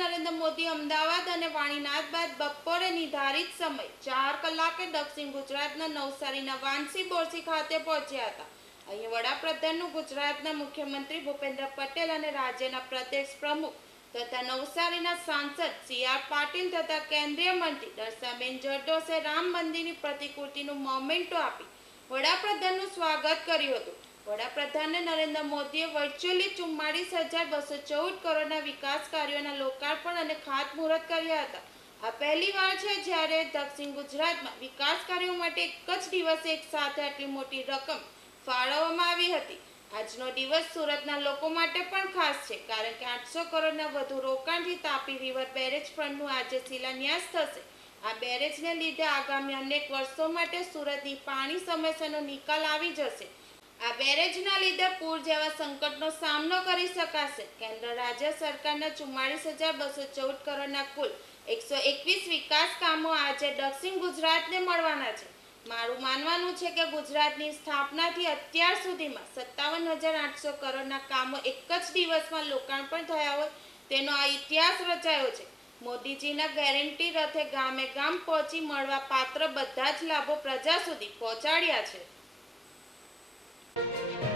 નરેન્દ્ર મોદી અમદાવાદ અને વાણીનાથ બાદ બપોરે નિર્ધારિત સમય ચાર કલાકે દક્ષિણ ગુજરાતના નવસારીના વાંસી બોરસી ખાતે પહોંચ્યા હતા. અહીં વડાપ્રધાનનું ગુજરાતના મુખ્યમંત્રી ભૂપેન્દ્ર પટેલ અને રાજ્યના પ્રદેશ પ્રમુખ તથા નવસારીના સાંસદ સી આર પાટીલ તથા કેન્દ્રીય મંત્રી દર્શાબેન જરડોસે રામ મંદિરની પ્રતિકૃતિનું મોમેન્ટો આપી વડાપ્રધાનનું સ્વાગત કર્યું હતું. વડાપ્રધાને નરેન્દ્ર મોદીએ વર્ચ્યુઅલી ચુમ્માળીસ હજાર બસો ચૌદ કરોડના વિકાસ કાર્યોના લોકાર્પણ અને ખાતમુહૂર્ત કર્યા હતા. આ પહેલી વાર છે જ્યારે દક્ષિણ ગુજરાતમાં વિકાસ કાર્યો માટે એક જ દિવસે એક સાથે આટલી મોટી રકમ ફાળવવામાં આવી હતી. આજનો દિવસ સુરતના લોકો માટે પણ ખાસ છે, કારણ કે આઠસો કરોડના વધુ રોકાણથી તાપી રિવર બેરેજ ફંડનું આજે શિલાન્યાસ થશે. આ બેરેજને લીધે આગામી અનેક વર્ષો માટે સુરતની પાણી સમસ્યાનો નિકાલ આવી જશે. આ બેરેજના લીધે પૂર જેવા સંકટનો સામનો કરી શકાશે. કેન્દ્ર રાજ્ય સરકારના ચુમ્માળીસ હજાર બસો ચૌદ કરોડના કુલ એકસો એકવીસ વિકાસ કામો આજે દક્ષિણ ગુજરાતને મળવાના છે. મારું માનવાનું છે કે ગુજરાતની સ્થાપનાથી અત્યાર સુધીમાં સત્તાવન હજાર આઠસો કરોડના કામો એક જ દિવસમાં લોકાર્પણ થયા હોય તેનો આ ઇતિહાસ રચાયો છે. મોદીજીના ગેરંટી રથે ગામે ગામ પહોંચી મળવા પાત્ર બધા જ લાભો પ્રજા સુધી પહોંચાડ્યા છે. Thank you.